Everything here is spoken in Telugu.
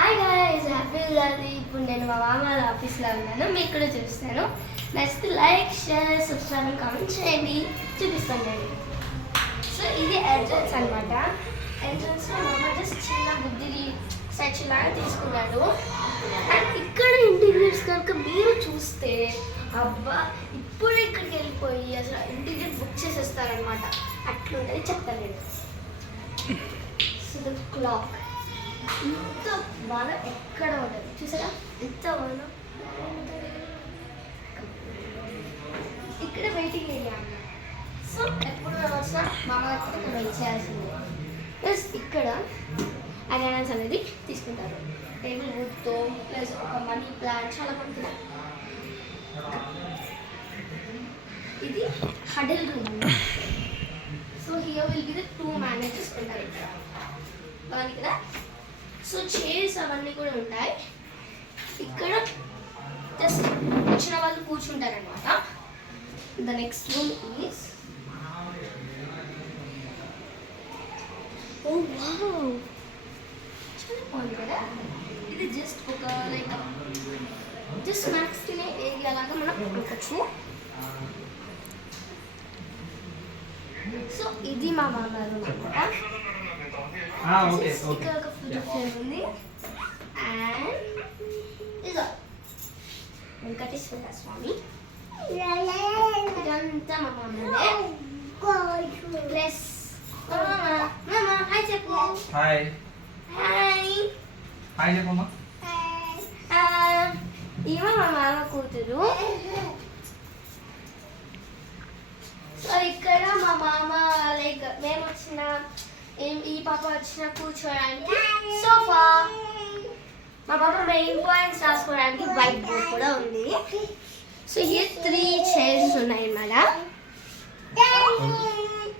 Hi guys, happy Ugadi. ఇప్పుడు నేను మా మామ వాళ్ళ ఆఫీస్లో ఉన్నాను, మీకు కూడా చూపిస్తాను. నచ్చితే like, share, subscribe and comment చేయండి. చూపిస్తాను నేను. సో ఇది ఎంట్రన్స్ అనమాట. ఎంట్రన్స్లో మామ జస్ట్ చిన్న బుద్ధిని స్టాచ్యూ లాగా తీసుకున్నాడు. అండ్ ఇక్కడ ఇంటీరియర్స్ కనుక మీరు చూస్తే అబ్బా ఇప్పుడు ఇక్కడికి వెళ్ళిపోయి అసలు ఇంటీరియర్ బుక్ చేసేస్తారనమాట. అట్లుంటుంది, చెప్తాను నేను. సో ద క్లాక్ ఇంత బాగా ఎక్కడ ఉంటుంది చూసారా, ఎంత బాగా ఇక్కడ వెయిటింగ్ ఏరియా. సో ఎప్పుడు వచ్చినా మామ గారితో ఇక్కడ వెయిట్ చేయాల్సింది. ప్లస్ ఇక్కడ అనానస్ అనేది తీసుకుంటారు టేబుల్ వుడ్తో, ప్లస్ ఒక మనీ ప్లాంట్ చాలా బాగుంటుంది. ఇది huddle room. So here will be the 2 managers ఉంటారు ఇక్కడ బాగుంది కదా. సో చైర్స్ అవన్నీ కూడా ఉంటాయి ఇక్కడ. జస్ట్ వచ్చిన వాళ్ళు కూర్చుంటారనమాట. The next room is oh wow, చాలా బాగుంది కదా. ఇది జస్ట్ ఒక లైక్ జస్ట్ స్నాక్స్ తినే ఏరియా లాగా మనం అనుకోవచ్చు. సో ఇది మా మామ రూమ్ అనమాట. ఇక్కడ ఒక ఫోటో ఫ్రేమ్ ఉంది. అండ్ ఇదో వెంకటేశ్వర స్వామి. ఇదంతా మా మామదే. ప్లస్ మామ హాయ్ చెప్పు. హాయ్ హాయ్ హాయ్ చెప్పమ్మా. ఈమె మా మామ కూతురు. సో ఇక్కడ మా మామ లైక్ మేము వచ్చిన ఈ పాప వచ్చిన కూర్చోడానికి సోఫా, మా పాప మెయిన్ పాయింట్స్ రాసుకోవడానికి వైట్ బోర్డ్ కూడా ఉంది. సో హియర్ 3 చైర్స్ ఉన్నాయి